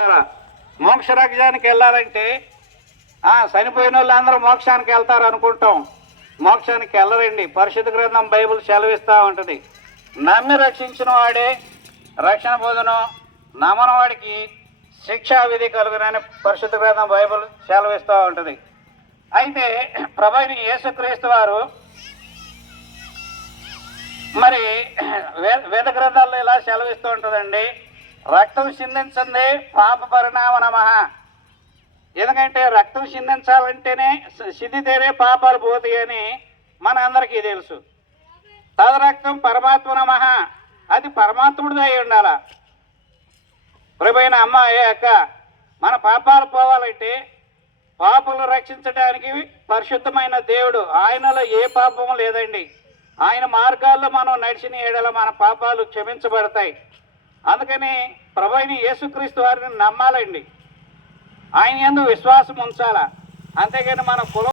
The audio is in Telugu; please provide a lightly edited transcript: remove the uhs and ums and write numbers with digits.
మోక్ష రాజ్యానికి వెళ్ళాలంటే చనిపోయిన వాళ్ళందరూ మోక్షానికి వెళ్తారు అనుకుంటాం. మోక్షానికి వెళ్ళరండి. పరిశుద్ధ గ్రంథం బైబిల్ సెలవిస్తూ ఉంటుంది. నమ్మి రక్షించిన వాడే రక్షణ పొందును, నమ్మని వాడికి శిక్షా విధి కలుగునని పరిశుద్ధ గ్రంథం బైబిల్ సెలవిస్తూ ఉంటుంది. అయితే ప్రభువైన యేసుక్రీస్తు వారు మరి వేద గ్రంథాల్లో ఇలా సెలవిస్తూ ఉంటుందండి, రక్తం చిందించింది పాప పరిణామ నమః. ఎందుకంటే రక్తం చిందించాలంటేనే సిద్ధితేనే పాపాలు పోతాయి అని మన అందరికీ తెలుసు. తదరక్తం పరమాత్మ నమః, అది పరమాత్ముడిది అయి ఉండాల. ప్రభువైన అమ్మ అక్క, మన పాపాలు పోవాలంటే పాపులు రక్షించడానికి పరిశుద్ధమైన దేవుడు, ఆయనలో ఏ పాపము లేదండి. ఆయన మార్గాల్లో మనం నడిచిన ఏడల మన పాపాలు క్షమించబడతాయి. అందుకని ప్రభువైన యేసుక్రీస్తు వారిని నమ్మాలండి, ఆయన యందు విశ్వాసం ఉంచాలా. అంతేగాని మన కులం